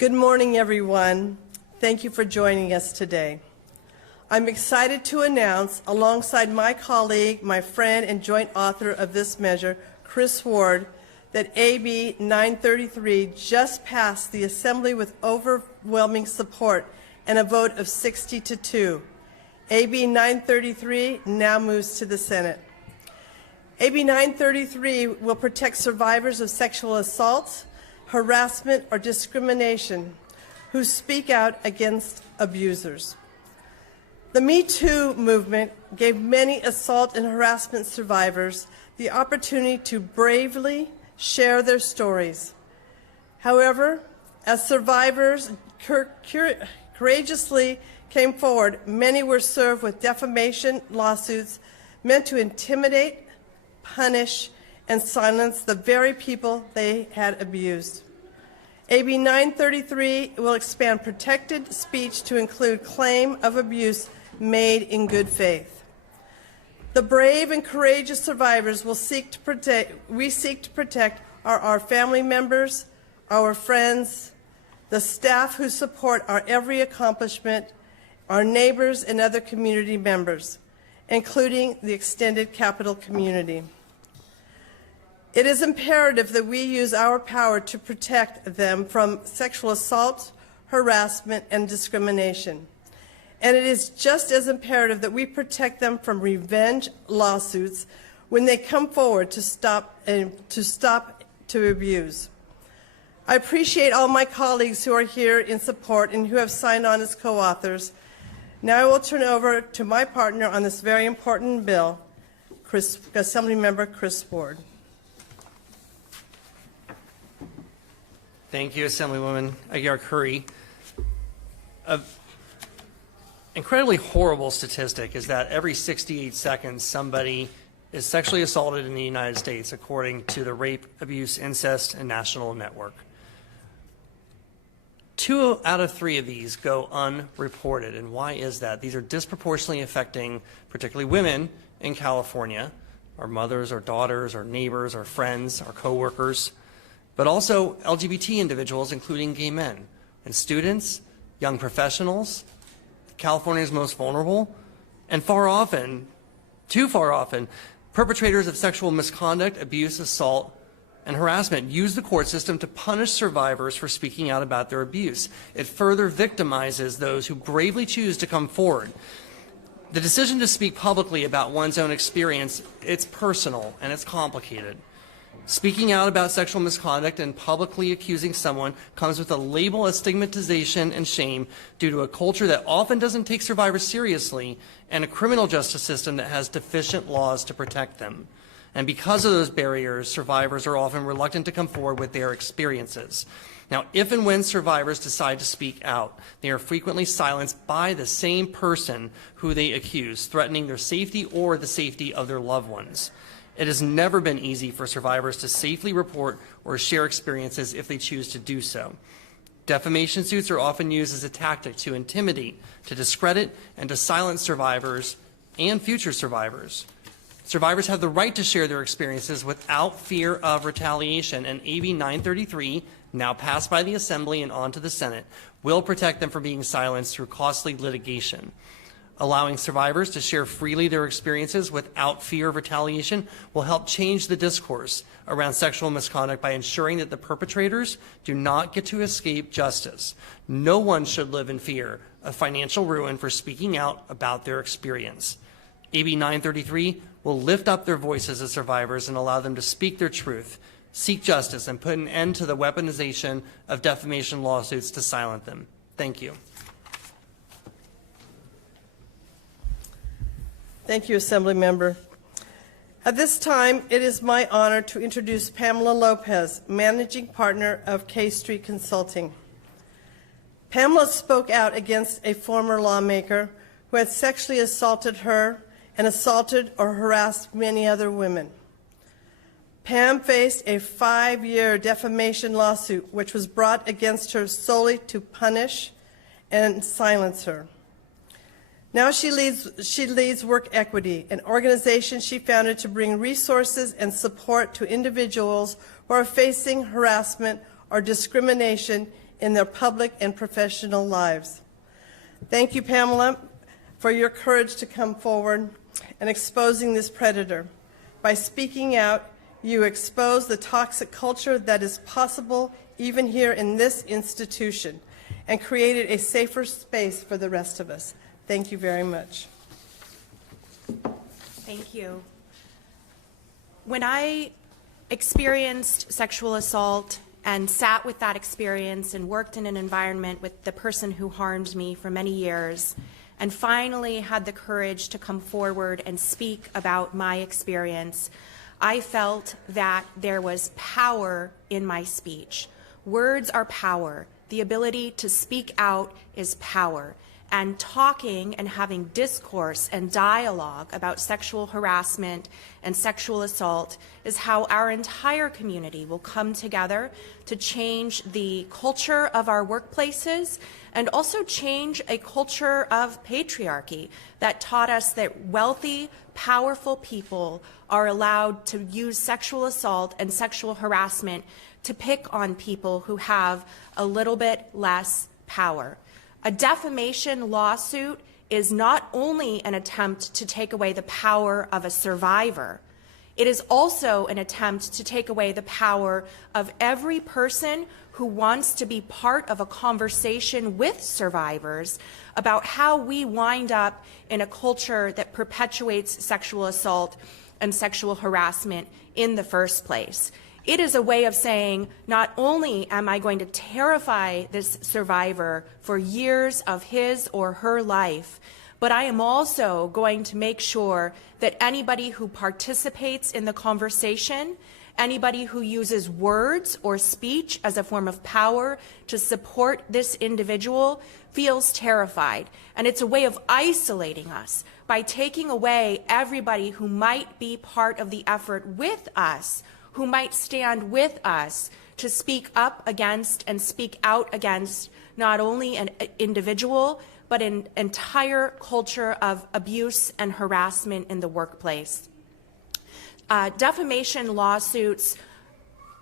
Good morning, everyone. Thank you for joining us today. I'm excited to announce, alongside my colleague, my friend, and joint author of this measure, Chris Ward, that AB 933 just passed the Assembly with overwhelming support and a vote of 60-2. AB 933 now moves to the Senate. AB 933 will protect survivors of sexual assault, harassment, or discrimination who speak out against abusers. The Me Too movement gave many assault and harassment survivors the opportunity to bravely share their stories. However, as survivors courageously came forward, many were served with defamation lawsuits meant to intimidate, punish, and silence the very people they had abused. AB 933 will expand protected speech to include claim of abuse made in good faith. The brave and courageous survivors we seek to protect are our family members, our friends, the staff who support our every accomplishment, our neighbors and other community members, including the extended Capitol community. It is imperative that we use our power to protect them from sexual assault, harassment, and discrimination. And it is just as imperative that we protect them from revenge lawsuits when they come forward to stop to abuse. I appreciate all my colleagues who are here in support and who have signed on as co-authors. Now I will turn over to my partner on this very important bill, Assemblymember Chris Ward. Thank you, Assemblywoman Aguiar-Curry. An incredibly horrible statistic is that every 68 seconds somebody is sexually assaulted in the United States, according to the Rape, Abuse, Incest, and National Network. 2 out of 3 of these go unreported, and why is that? These are disproportionately affecting particularly women in California, our mothers, our daughters, our neighbors, our friends, our coworkers, but also LGBT individuals, including gay men, and students, young professionals, California's most vulnerable, and too far often, perpetrators of sexual misconduct, abuse, assault, and harassment use the court system to punish survivors for speaking out about their abuse. It further victimizes those who bravely choose to come forward. The decision to speak publicly about one's own experience, it's personal and it's complicated. Speaking out about sexual misconduct and publicly accusing someone comes with a label of stigmatization and shame due to a culture that often doesn't take survivors seriously and a criminal justice system that has deficient laws to protect them. And because of those barriers, survivors are often reluctant to come forward with their experiences. Now, if and when survivors decide to speak out, they are frequently silenced by the same person who they accuse, threatening their safety or the safety of their loved ones. It has never been easy for survivors to safely report or share experiences if they choose to do so. Defamation suits are often used as a tactic to intimidate, to discredit, and to silence survivors and future survivors. Survivors have the right to share their experiences without fear of retaliation, and AB 933, now passed by the Assembly and on to the Senate, will protect them from being silenced through costly litigation. Allowing survivors to share freely their experiences without fear of retaliation will help change the discourse around sexual misconduct by ensuring that the perpetrators do not get to escape justice. No one should live in fear of financial ruin for speaking out about their experience. AB 933 will lift up their voices as survivors and allow them to speak their truth, seek justice, and put an end to the weaponization of defamation lawsuits to silence them. Thank you. Thank you, Assemblymember. At this time, it is my honor to introduce Pamela Lopez, Managing Partner of K Street Consulting. Pamela spoke out against a former lawmaker who had sexually assaulted her and assaulted or harassed many other women. Pam faced a 5-year defamation lawsuit which was brought against her solely to punish and silence her. Now she leads Work Equity, an organization she founded to bring resources and support to individuals who are facing harassment or discrimination in their public and professional lives. Thank you, Pamela, for your courage to come forward and exposing this predator. By speaking out, you expose the toxic culture that is possible even here in this institution and created a safer space for the rest of us. Thank you very much. Thank you. When I experienced sexual assault and sat with that experience and worked in an environment with the person who harmed me for many years, and finally had the courage to come forward and speak about my experience, I felt that there was power in my speech. Words are power. The ability to speak out is power. And talking and having discourse and dialogue about sexual harassment and sexual assault is how our entire community will come together to change the culture of our workplaces and also change a culture of patriarchy that taught us that wealthy, powerful people are allowed to use sexual assault and sexual harassment to pick on people who have a little bit less power. A defamation lawsuit is not only an attempt to take away the power of a survivor, it is also an attempt to take away the power of every person who wants to be part of a conversation with survivors about how we wind up in a culture that perpetuates sexual assault and sexual harassment in the first place. It is a way of saying, not only am I going to terrify this survivor for years of his or her life, but I am also going to make sure that anybody who participates in the conversation, anybody who uses words or speech as a form of power to support this individual feels terrified. And it's a way of isolating us by taking away everybody who might be part of the effort with us, who might stand with us to speak up against and speak out against not only an individual, but an entire culture of abuse and harassment in the workplace. Defamation lawsuits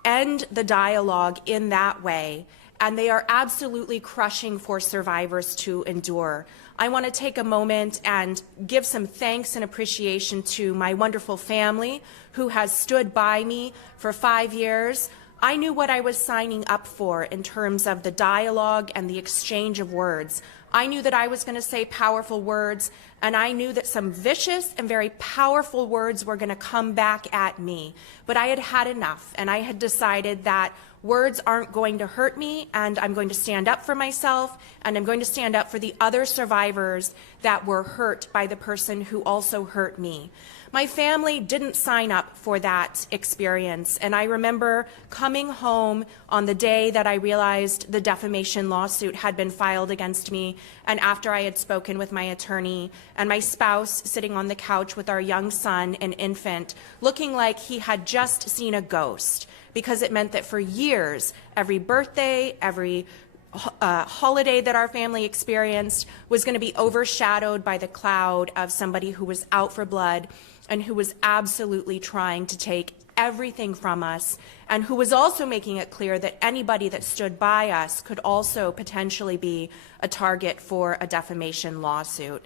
end the dialogue in that way, and they are absolutely crushing for survivors to endure. I want to take a moment and give some thanks and appreciation to my wonderful family who has stood by me for 5 years. I knew what I was signing up for in terms of the dialogue and the exchange of words. I knew that I was going to say powerful words, and I knew that some vicious and very powerful words were going to come back at me. But I had had enough, and I had decided that words aren't going to hurt me, and I'm going to stand up for myself, and I'm going to stand up for the other survivors that were hurt by the person who also hurt me. My family didn't sign up for that experience, and I remember coming home on the day that I realized the defamation lawsuit had been filed against me, and after I had spoken with my attorney, and my spouse sitting on the couch with our young son, an infant, looking like he had just seen a ghost, because it meant that for years, every birthday, every holiday that our family experienced was going to be overshadowed by the cloud of somebody who was out for blood and who was absolutely trying to take everything from us, and who was also making it clear that anybody that stood by us could also potentially be a target for a defamation lawsuit.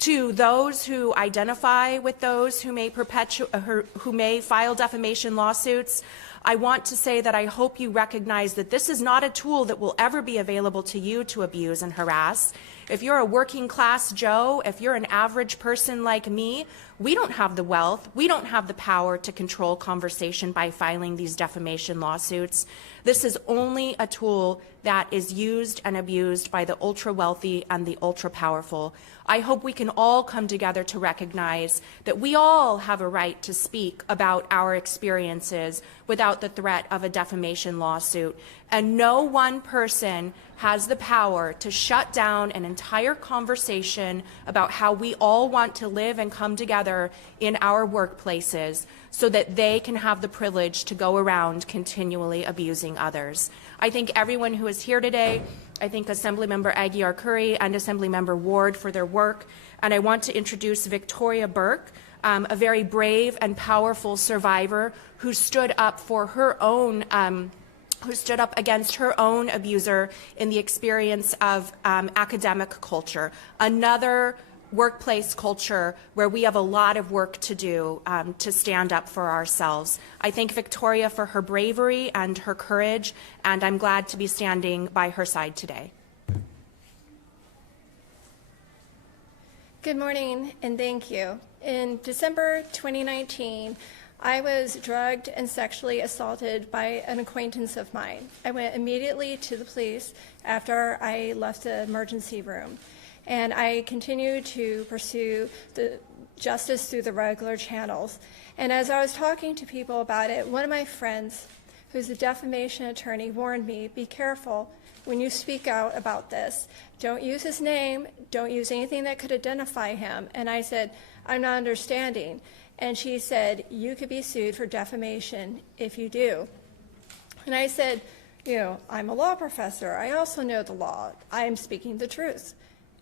To those who identify with those who may file defamation lawsuits, I want to say that I hope you recognize that this is not a tool that will ever be available to you to abuse and harass. If you're a working class Joe, if you're an average person like me, we don't have the wealth, we don't have the power to control conversation by filing these defamation lawsuits. This is only a tool that is used and abused by the ultra-wealthy and the ultra-powerful. I hope we can all come together to recognize that we all have a right to speak about our experiences without the threat of a defamation lawsuit. And no one person has the power to shut down an entire conversation about how we all want to live and come together in our workplaces so that they can have the privilege to go around continually abusing others. I thank everyone who is here today. I thank Assemblymember Aguiar-Curry and Assemblymember Ward for their work. And I want to introduce Victoria Burke, a very brave and powerful survivor who stood up for her own who stood up against her own abuser in the experience of academic culture, another workplace culture where we have a lot of work to do to stand up for ourselves. I thank Victoria for her bravery and her courage, and I'm glad to be standing by her side today. Good morning, and thank you. In December 2019, I was drugged and sexually assaulted by an acquaintance of mine. I went immediately to the police after I left the emergency room, and I continued to pursue the justice through the regular channels. And as I was talking to people about it, one of my friends, who's a defamation attorney, warned me, be careful when you speak out about this. Don't use his name, don't use anything that could identify him. And I said, I'm not understanding. And she said, you could be sued for defamation if you do. And I said, you know, I'm a law professor. I also know the law. I am speaking the truth.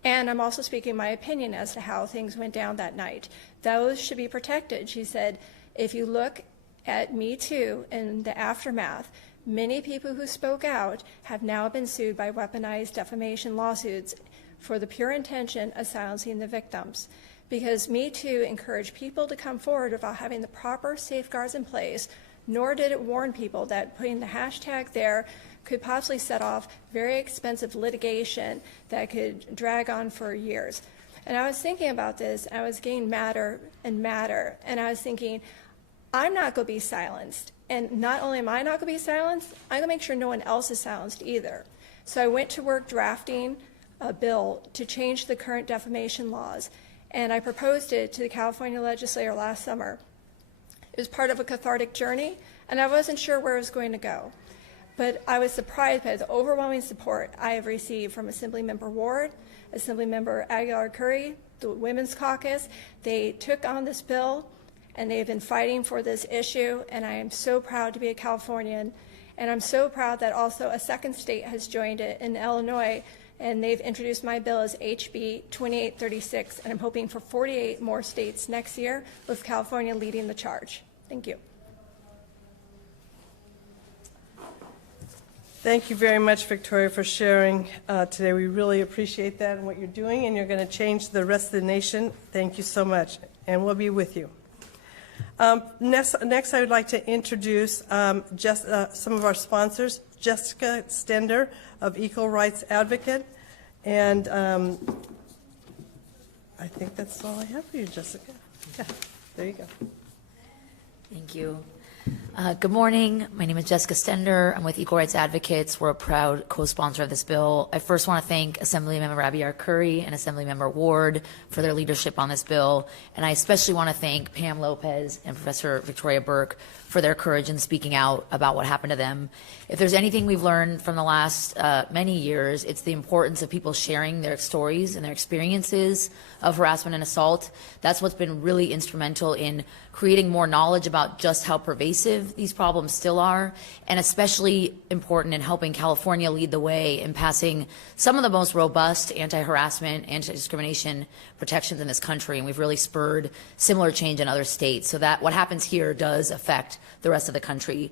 And I'm also speaking my opinion as to how things went down that night. Those should be protected. She said, if you look at Me Too and the aftermath, many people who spoke out have now been sued by weaponized defamation lawsuits for the pure intention of silencing the victims. Because Me Too encouraged people to come forward about having the proper safeguards in place, nor did it warn people that putting the hashtag there could possibly set off very expensive litigation that could drag on for years. And I was thinking about this, I was getting madder and madder, and I was thinking, I'm not going to be silenced. And not only am I not going to be silenced, I'm going to make sure no one else is silenced either. So I went to work drafting a bill to change the current defamation laws, and I proposed it to the California legislature last summer. It was part of a cathartic journey, and I wasn't sure where it was going to go. But I was surprised by the overwhelming support I have received from Assemblymember Ward, Assemblymember Aguiar-Curry, the Women's Caucus. They took on this bill, and they've been fighting for this issue, and I am so proud to be a Californian. And I'm so proud that also a second state has joined it in Illinois, and they've introduced my bill as HB 2836, and I'm hoping for 48 more states next year, with California leading the charge. Thank you. Thank you very much, Victoria, for sharing today. We really appreciate that and what you're doing, and you're going to change the rest of the nation. Thank you so much, and we'll be with you. Next, I would like to introduce some of our sponsors. Jessica Stender of Equal Rights Advocate, and I think that's all I have for you, Jessica. Yeah, there you go. Thank you. Good morning. My name is Jessica Stender. I'm with Equal Rights Advocates. We're a proud co-sponsor of this bill. I first want to thank Assemblymember Aguiar-Curry and Assemblymember Ward for their leadership on this bill. And I especially want to thank Pam Lopez and Professor Victoria Burke for their courage in speaking out about what happened to them. If there's anything we've learned from the last many years, it's the importance of people sharing their stories and their experiences of harassment and assault. That's what's been really instrumental in creating more knowledge about just how pervasive these problems still are, and especially important in helping California lead the way in passing some of the most robust anti-harassment, anti-discrimination protections in this country. And we've really spurred similar change in other states, so that what happens here does affect the rest of the country.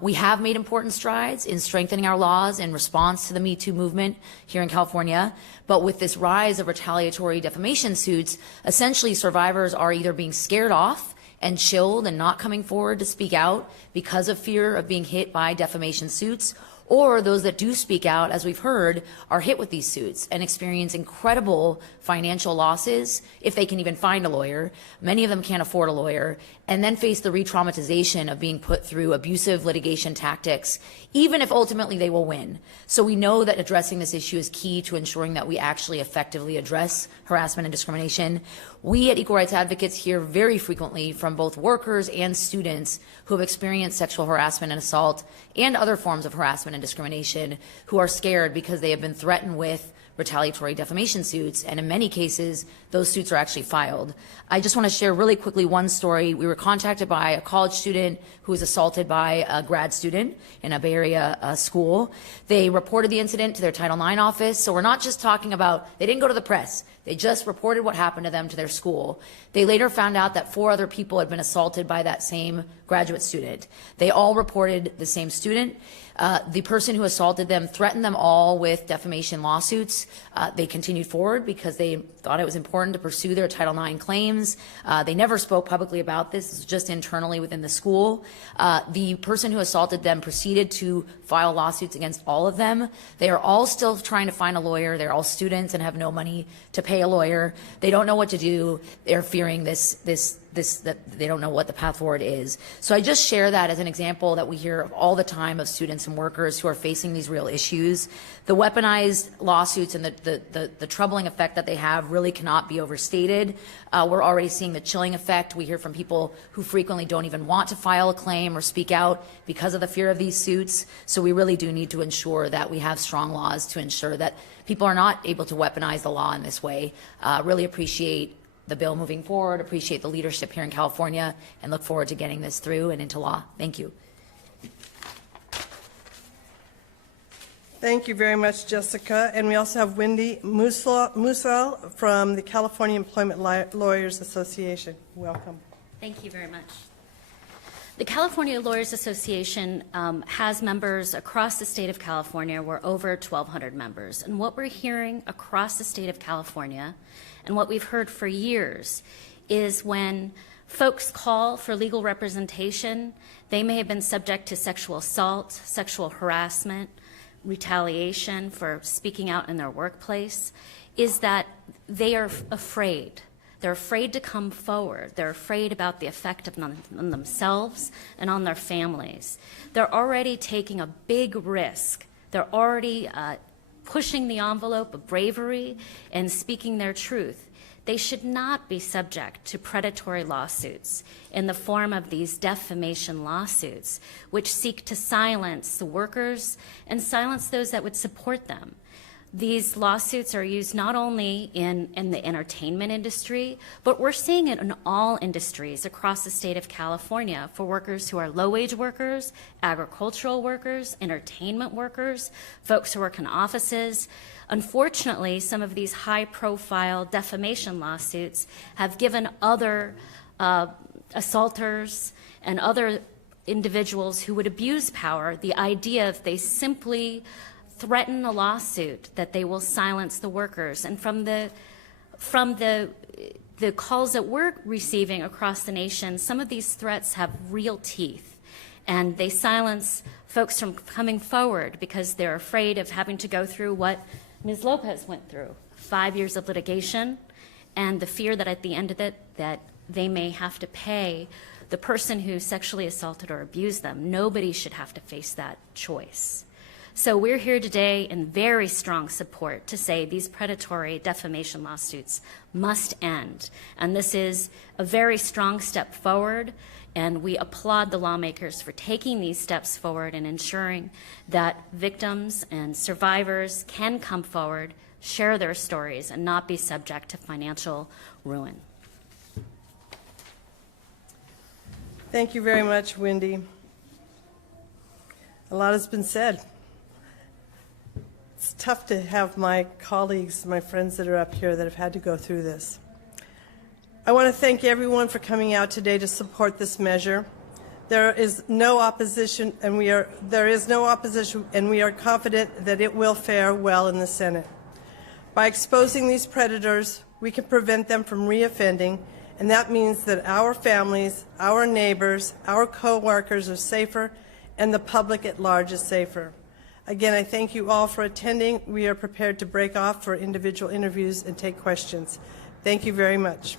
We have made important strides in strengthening our laws in response to the Me Too movement here in California, but with this rise of retaliatory defamation suits, essentially survivors are either being scared off and chilled and not coming forward to speak out because of fear of being hit by defamation suits, or those that do speak out, as we've heard, are hit with these suits and experience incredible financial losses if they can even find a lawyer. Many of them can't afford a lawyer, and then face the re-traumatization of being put through abusive litigation tactics, even if ultimately they will win. So we know that addressing this issue is key to ensuring that we actually effectively address harassment and discrimination. We at Equal Rights Advocates hear very frequently from both workers and students who have experienced sexual harassment and assault and other forms of harassment and discrimination, who are scared because they have been threatened with retaliatory defamation suits, and in many cases, those suits are actually filed. I just want to share really quickly one story. We were contacted by a college student who was assaulted by a grad student in a Bay Area school. They reported the incident to their Title IX office, so we're not just talking about, they didn't go to the press. They just reported what happened to them to their school. They later found out that 4 other people had been assaulted by that same graduate student. They all reported the same student. The person who assaulted them threatened them all with defamation lawsuits. They continued forward because they thought it was important to pursue their Title IX claims. They never spoke publicly about this. This was just internally within the school. The person who assaulted them proceeded to file lawsuits against all of them. They are all still trying to find a lawyer. They're all students and have no money to pay a lawyer. They don't know what to do. They're fearing that they don't know what the path forward is. So I just share that as an example that we hear all the time of students and workers who are facing these real issues. The weaponized lawsuits and the troubling effect that they have really cannot be overstated. We're already seeing the chilling effect. We hear from people who frequently don't even want to file a claim or speak out because of the fear of these suits. So we really do need to ensure that we have strong laws to ensure that people are not able to weaponize the law in this way. Really appreciate the bill moving forward, appreciate the leadership here in California, and look forward to getting this through and into law. Thank you. Thank you very much, Jessica. And we also have Wendy Musel from the California Employment Lawyers Association. Welcome. Thank you very much. The California Lawyers Association has members across the state of California. We're over 1,200 members. And what we're hearing across the state of California, and what we've heard for years, is when folks call for legal representation, they may have been subject to sexual assault, sexual harassment, retaliation for speaking out in their workplace, is that they are afraid. They're afraid to come forward. They're afraid about the effect on themselves and on their families. They're already taking a big risk. They're already pushing the envelope of bravery and speaking their truth. They should not be subject to predatory lawsuits in the form of these defamation lawsuits, which seek to silence the workers and silence those that would support them. These lawsuits are used not only in the entertainment industry, but we're seeing it in all industries across the state of California for workers who are low-wage workers, agricultural workers, entertainment workers, folks who work in offices. Unfortunately, some of these high-profile defamation lawsuits have given other assaulters and other individuals who would abuse power the idea if they simply threaten a lawsuit that they will silence the workers. And from the calls that we're receiving across the nation, some of these threats have real teeth, and they silence folks from coming forward because they're afraid of having to go through what Ms. Lopez went through, 5 years of litigation, and the fear that at the end of it that they may have to pay the person who sexually assaulted or abused them. Nobody should have to face that choice. So we're here today in very strong support to say these predatory defamation lawsuits must end. And this is a very strong step forward, and we applaud the lawmakers for taking these steps forward and ensuring that victims and survivors can come forward, share their stories, and not be subject to financial ruin. Thank you very much, Wendy. A lot has been said. It's tough to have my colleagues, my friends that are up here that have had to go through this. I want to thank everyone for coming out today to support this measure. There is no opposition, and we are confident that it will fare well in the Senate. By exposing these predators, we can prevent them from reoffending, and that means that our families, our neighbors, our co-workers are safer, and the public at large is safer. Again, I thank you all for attending. We are prepared to break off for individual interviews and take questions. Thank you very much.